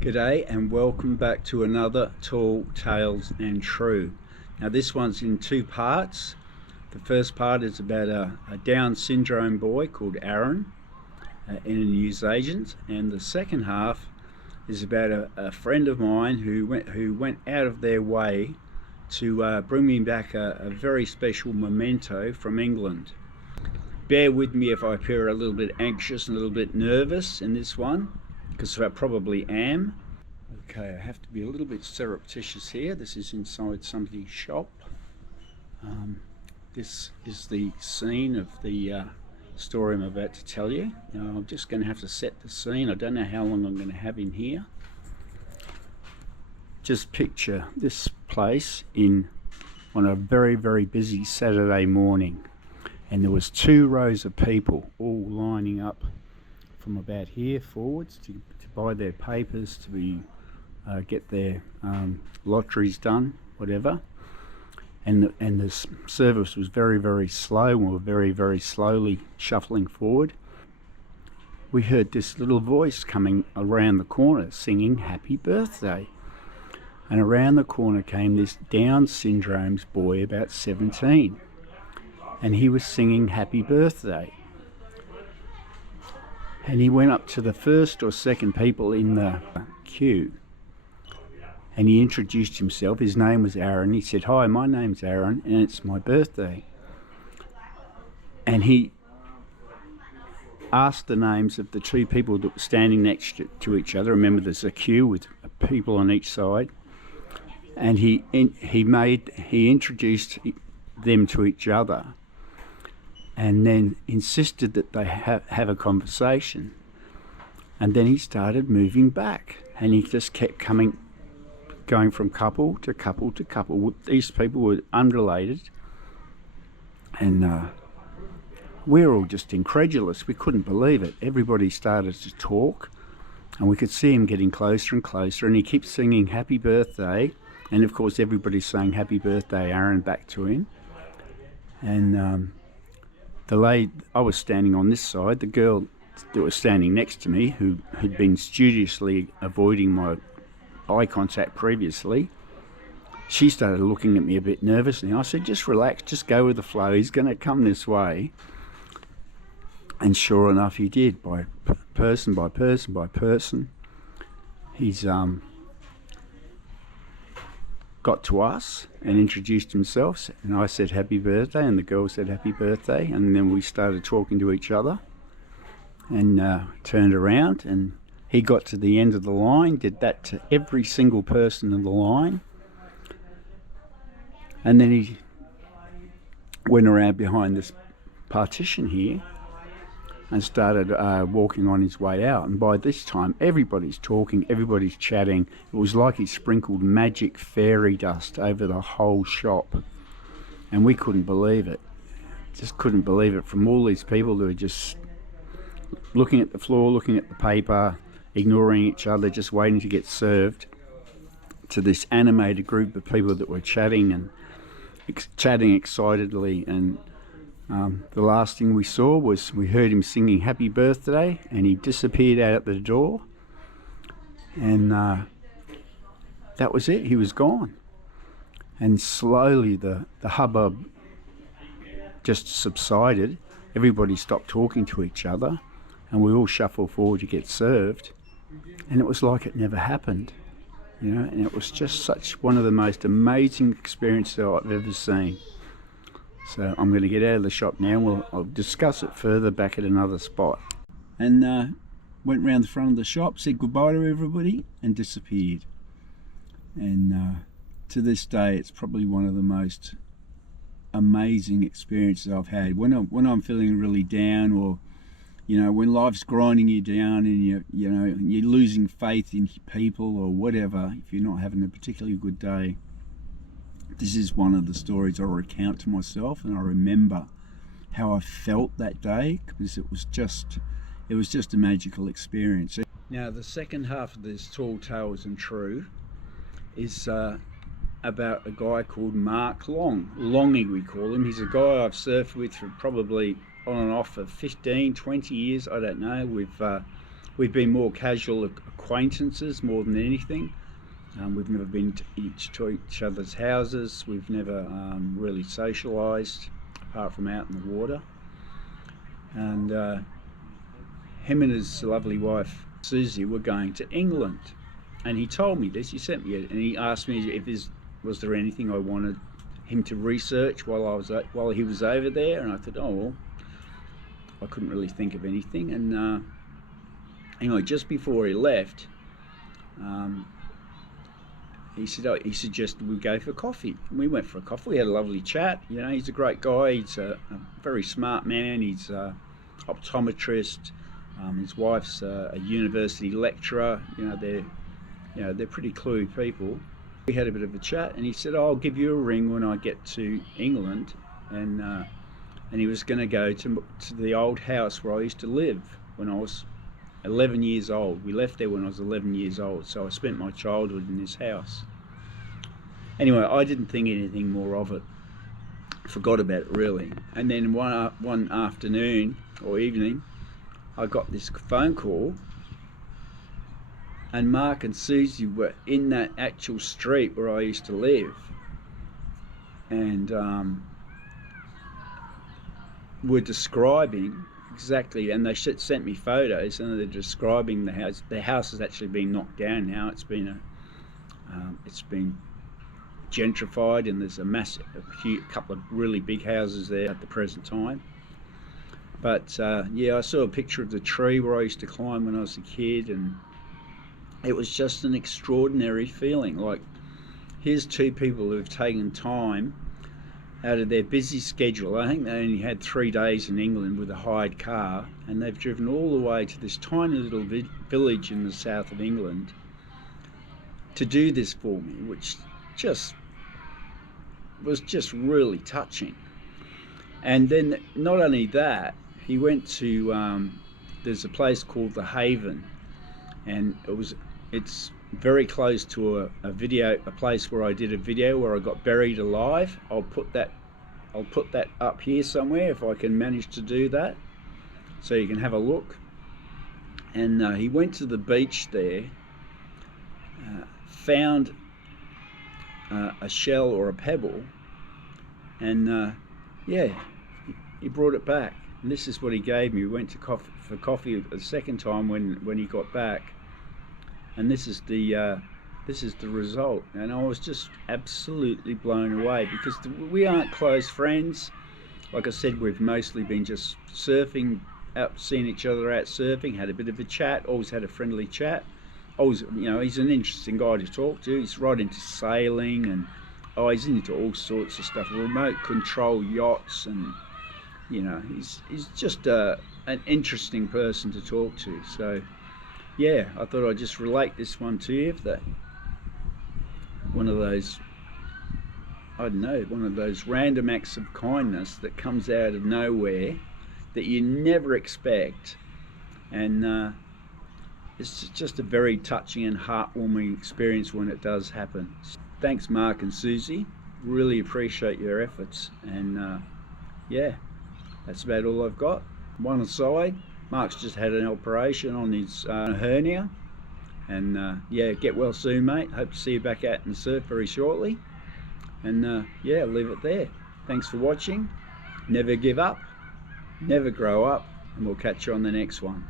G'day and welcome back to another Tall Tales and True. Now this one's in two parts. The first part is about a Down syndrome boy called Aaron in a newsagent, and the second half is about a friend of mine who went out of their way to bring me back a very special memento from England. Bear with me if I appear a little bit anxious and a little bit nervous in this one, because I probably am. Okay, I have to be a little bit surreptitious here. This is inside somebody's shop. This is the scene of the story I'm about to tell you. Now, I'm just going to have to set the scene. I don't know how long I'm going to have in here. Just picture this place on a very, very busy Saturday morning. And there was 2 rows of people all lining up from about here forwards to buy their papers, to get their lotteries done, whatever. And the service was very, very slow. We were very, very slowly shuffling forward. We heard this little voice coming around the corner singing "Happy Birthday." And around the corner came this Down syndrome's boy, about 17. And he was singing "Happy Birthday." And he went up to the first or second people in the queue, and he introduced himself. His name was Aaron. He said, "Hi, my name's Aaron and it's my birthday." And he asked the names of the 2 people that were standing next to each other. Remember, there's a queue with people on each side. And he introduced them to each other, and then insisted that they have a conversation. And then he started moving back, and he just kept going from couple to couple to couple. These people were unrelated, and we were all just incredulous. We couldn't believe it. Everybody started to talk, and we could see him getting closer and closer, and he keeps singing "Happy Birthday." And of course everybody's saying "Happy Birthday, Aaron" back to him. And the lady, I was standing on this side, the girl that was standing next to me, who had been studiously avoiding my eye contact previously, she started looking at me a bit nervously. I said, "Just relax, just go with the flow, he's going to come this way." And sure enough, he did. By person by person by person, he's got to us and introduced himself, and I said "Happy Birthday," and the girl said "Happy Birthday," and then we started talking to each other, and turned around, and he got to the end of the line, did that to every single person in the line, and then he went around behind this partition here and started walking on his way out. And by this time, everybody's talking, everybody's chatting. It was like he sprinkled magic fairy dust over the whole shop, and we couldn't believe it. Just couldn't believe it. From all these people who were just looking at the floor, looking at the paper, ignoring each other, just waiting to get served, to this animated group of people that were chatting and chatting excitedly. And the last thing we saw was we heard him singing "Happy Birthday," and he disappeared out the door, and that was it. He was gone. And slowly the hubbub just subsided. Everybody stopped talking to each other, and we all shuffled forward to get served, and it was like it never happened, and it was just such one of the most amazing experiences I've ever seen. So I'm going to get out of the shop now. I'll discuss it further back at another spot. And went round the front of the shop, said goodbye to everybody, and disappeared. And to this day, it's probably one of the most amazing experiences I've had. When I'm feeling really down, or when life's grinding you down, and you're losing faith in people or whatever, if you're not having a particularly good day, this is one of the stories I recount to myself, and I remember how I felt that day, because it was just a magical experience. Now, the second half of this Tall Tales and True is about a guy called Mark Long. Longy, we call him. He's a guy I've surfed with for probably on and off for 15, 20 years, I don't know. We've We've been more casual acquaintances more than anything. We've never been to each other's houses. We've never really socialised apart from out in the water. And him and his lovely wife Susie were going to England, and he told me this. He sent me it, and he asked me if was there anything I wanted him to research while he was over there. And I thought, oh well, I couldn't really think of anything. And anyway, just before he left, he suggested we go for coffee. And we went for a coffee. We had a lovely chat. You know, he's a great guy. He's a very smart man. He's an optometrist. His wife's a university lecturer. They're pretty cluey people. We had a bit of a chat, and he said, "Oh, I'll give you a ring when I get to England," and he was going to go to the old house where I used to live when I was 11 years old. We left there when I was 11 years old, so I spent my childhood in this house. Anyway, I didn't think anything more of it. Forgot about it really. And then one afternoon or evening, I got this phone call, and Mark and Susie were in that actual street where I used to live, and were describing exactly, and they sent me photos, and they're describing the house. The house has actually been knocked down now. It's been gentrified, and there's a couple of really big houses there at the present time. But yeah, I saw a picture of the tree where I used to climb when I was a kid, and it was just an extraordinary feeling. Like, here's two people who have taken time out of their busy schedule. I think they only had 3 days in England with a hired car, and they've driven all the way to this tiny little village in the south of England to do this for me, which was just really touching. And then not only that, he went to there's a place called The Haven, and it's very close to a place where I did a video where I got buried alive. I'll put that up here somewhere if I can manage to do that, so you can have a look. And he went to the beach there, found a shell or a pebble, and yeah, he brought it back. And this is what he gave me. We went to for coffee a second time when he got back, and this is the result. And I was just absolutely blown away, because we aren't close friends. Like I said, we've mostly been just surfing, seeing each other out surfing, had a bit of a chat, always had a friendly chat. Always, he's an interesting guy to talk to. He's right into sailing, and he's into all sorts of stuff, remote control yachts, and he's just an interesting person to talk to. So yeah, I thought I'd just relate this one to you. If that one of those, I don't know, one of those random acts of kindness that comes out of nowhere that you never expect, and it's just a very touching and heartwarming experience when it does happen. Thanks, Mark and Susie. Really appreciate your efforts. And yeah, that's about all I've got. One aside, Mark's just had an operation on his hernia. And yeah, get well soon, mate. Hope to see you back out in the surf very shortly. And yeah, I'll leave it there. Thanks for watching. Never give up, never grow up, and we'll catch you on the next one.